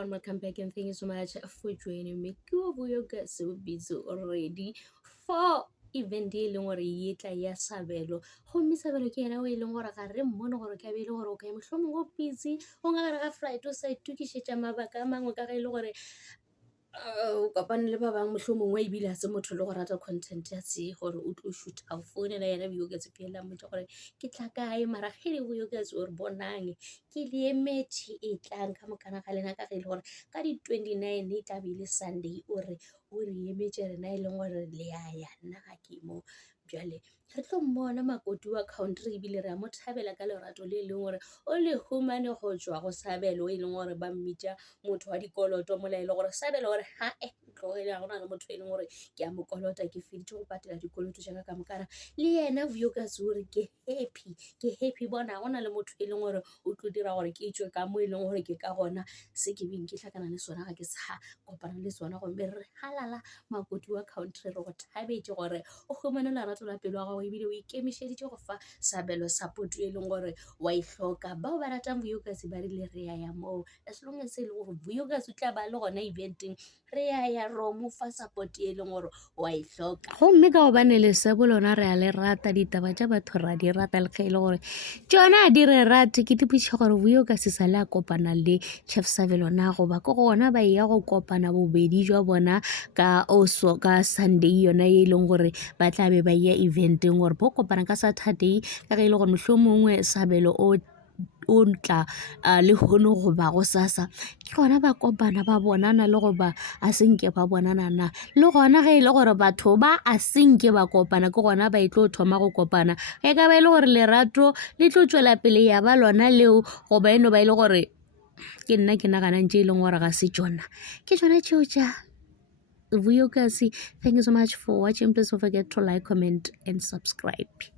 everyone, welcome back and thank you so much for joining me. Ke o buyo ka so busy already for event e leng gore e tla ya Sabelo. Gomme Sabelo ke ena o e leng gore ga re mmone gore ka be e le gore o ka mohlomong o busy o nga gare ga flight o sa itukišetša mabaka a mangwe ka ge e le gore o kopane le ba bang mohlomong wa ebile a se motho le go rata content ya se gore o tlo shoot a founela yena Vuyoketse ke ela motho gore ke tla kae mara ge le Vuyoketse o re bonang ke le emetse e tlang ka mokana ga lena ka ge e le gore ka di 29 e tla be le Sunday o re emetse rena e leng gore le ya nna ga ke mo bjale re tlo mmona makoti wa country ebile re a mo thabela ka lerato le leng gore o le humane go tswa go Sabelo e leng gore ba mmitša motho wa dikoloto mola e le gore Sabelo gore ha tlogele ga gona le motho e leng gore ke a mo kolota ke feditše go patela dikoloto jaaka ka mokana le yena Vuyoketse o re ke happy bona gona le motho e leng gore o tlo dira gore ke itswe ka mo e leng gore ke ka gona se ke beng ke tlhakana le sona ga ke sa kopana le sona gomme re halala makoti wa country re go thabetse gore o humane lerato la pelo ya gago ebile o ikemišeditše go fa Sabelo support e leng gore wa e hloka bao ba ratang Vuyoketse ba rile re ya moo as long as e le gore Vuyoketse o tla ba le gona eventeng re ya ro mo fa support e leng gore wa e hloka gomme ka gobane lesebo lona re a le rata ditaba tša batho ra di rata le ge e le gore tšona a di re rate ke dipotšiša gore Vuyoketse sa le a kopana le Chef Sabelo na goba ke gona ba ya go kopana bobedi jwa bona ka Sunday yona e leng gore ba tla be ba ya eventeng gore bo kopana ka Saturday ka ge e le gore mohlomongwe Sabelo o tla le hono go ba go sasa ke gona ba kopana ba bonana le go ba a senke ba bonana na le gona ge e le gore batho ba a senke ba kopana ke gona ba e tlo thoma go kopana ge ka ba e le gore lerato le tlo tšwela pele ya ba lona leo go ba eno ba e le gore ke nna ke naganang tše e leng gore ga se tšona ke tšona tšeo tša Vuyoketse. Thank you so much for watching. Please don't forget to like, comment and subscribe.